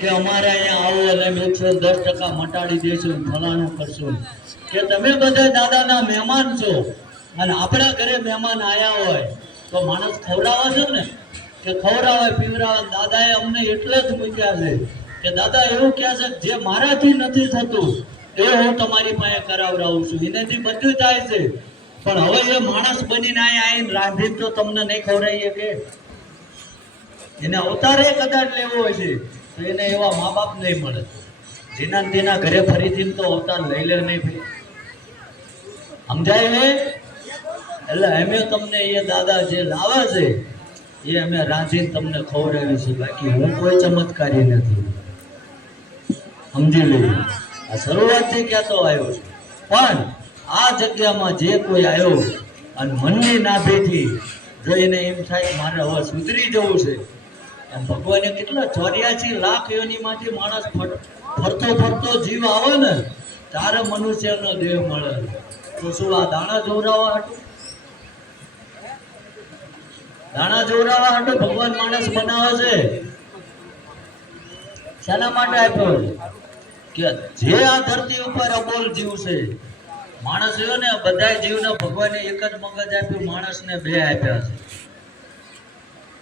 કે અમારે અહીંયા આવો અને અમે 110% મટાડી દઈશું, ફલાણું કરશું, કે તમે બધા દાદાના મહેમાન છો અને આપણા ઘરે મહેમાન આવ્યા હોય તો માણસ ખવડાવે છે ને, કે ખવડાવે પીવડાવે. દાદાએ અમને એટલે જ મૂક્યા છે કે દાદા એવું કહે છે જે મારાથી નથી થતું એ હું તમારી પાસે કરાવડાવું છું, એનાથી બધું થાય છે. પણ હવે એ માણસ બનીને અહીંયા આવીને રાંધીને તો તમને નહીં ખવડાવીએ કે એને અવતારે કદાચ લેવો હોય છે તો એને એવા મા બાપ નહીં મળે જેના તેના ઘરે ફરીથી તો અવતાર લઈ લે નહીં ભાઈ. સમજાય ને? એટલે અમે તમને એ દાદા જે લાવે છે એ અમે રાંધીને તમને ખવડાવી છે, બાકી હું કોઈ ચમત્કારી નથી. સમજી લઈએ. આ શરૂઆતથી કહેતો આવ્યો છું, પણ આ જગ્યામાં જે કોઈ આવ્યો અને મનની નાભીથી જોઈને એમ થાય મારે હવે સુધરી જવું છે, એમ ભગવાને કેટલા 84 લાખ યોનીમાંથી માણસ ફરતો ફરતો જીવ આવે ને ત્યારે મનુષ્યનો દેહ મળે. તો શું આ દાણા જોવરાવા હાટું? દાણા જોવરાવા હાટું ભગવાન માણસ બનાવે છે? શાના માટે આપ્યો છે? કે જે આ ધરતી ઉપર અબોલ જીવ છે, માણસ એવો ને બધા જીવને ભગવાને એક જ મગજ આપ્યું, માણસને બે આપ્યા છે.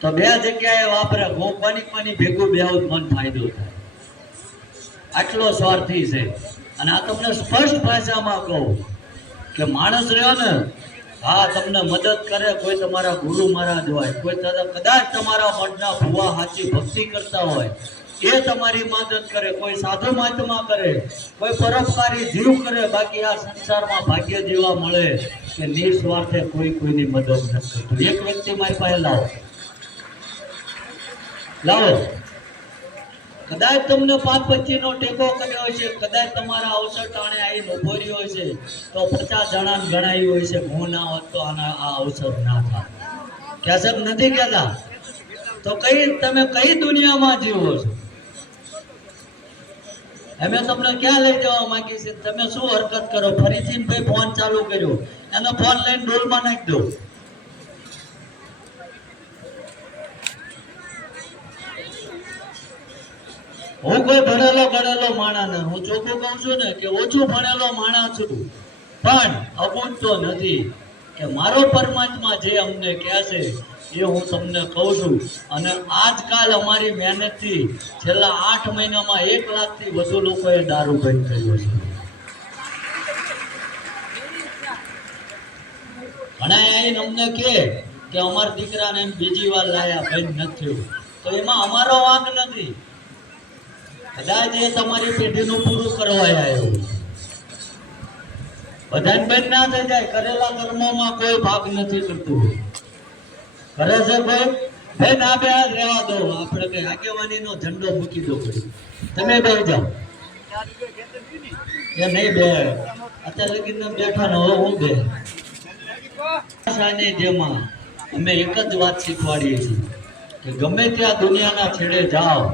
તો બે જગ્યાએ વાપરે, કોની ભેગું બેહું મન ફાયદો થાય, આટલો સ્વાર્થી છે. અને આ તમને સ્પષ્ટ ભાષામાં કહું કે માણસ રહ્યો ને, હા તમને મદદ કરે, કોઈ તમારા ગુરુ મહારાજ હોય, કોઈ કદાચ તમારા મઠના ભુવા સાચી ભક્તિ કરતા હોય એ તમારી મદદ કરે, કોઈ સાધુ મહાત્મા કરે, કોઈ પરોપકારી જીવ કરે. બાકી આ સંસારમાં ભાગ્ય જેવા મળે કે નિસ્વાર્થે કોઈ કોઈની મદદ નથી કરતું. એક વ્યક્તિ મારી પાસે લાવો, કદાચ તમને 5-25 નો ટેકો કર્યો હોય છે, કદાચ તમારા અવસર ટાણે આવીને ઉભો રહ્યો હોય છે તો 50 જણાને ગણાયું હોય છે, હું ના હોત તો આ અવસર ના થાય. ક્યાં સાહેબ નથી કહેતા? તો તમે કઈ દુનિયામાં જીવો છો? અમે તમને ક્યાં લઈ જવા માંગીએ છીએ? તમે શું હરકત કરો? ફરીથી ભાઈ ફોન ચાલુ કર્યો, એનો ફોન લઈને ડોલમાં નાખી દો. હું કોઈ ભણેલો ગણેલો માણસ ને, હું ચોખ્ખું કહું છું ને કે ઓછું ભણેલો માણસ છું, પણ અબૂજ તો નથી. કે મારો પરમાત્મા જે અમને કહે છે એ હું તમને કહું છું. અને આજકાલ અમારી મહેનતથી છેલ્લા 8 મહિનામાં 1 લાખથી વધુ લોકોએ દારૂ બંધ કર્યો છે. ઘણા આવીને અમને કે અમારા દીકરાને એમ બીજી વાર લાયા બંધ નથી થયું, તો એમાં અમારો વાંક નથી. કદાચ એ તમારી પેઢીનું પૂરું કરવા આવ્યો. બધાને બંધ ના થઈ જાય, કરેલા કર્મોમાં કોઈ ભાગ નથી કરતું. કરે છે કોઈ ભાઈ ના બે રહેવા દો, આપણે કઈ આગેવાનીનો ઝંડો મૂકી દો, તમે બે જાઓ. એ નહીં બે, અત્યારે લગીને બેઠા ને હવે હું બે. જેમાં અમે એક જ વાત શીખવાડીએ છીએ કે ગમે ત્યાં દુનિયાના છેડે જાઓ,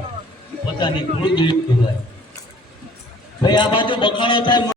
પોતાની કુળદેવી ભાઈ આ બાજુ બખાડો થાય.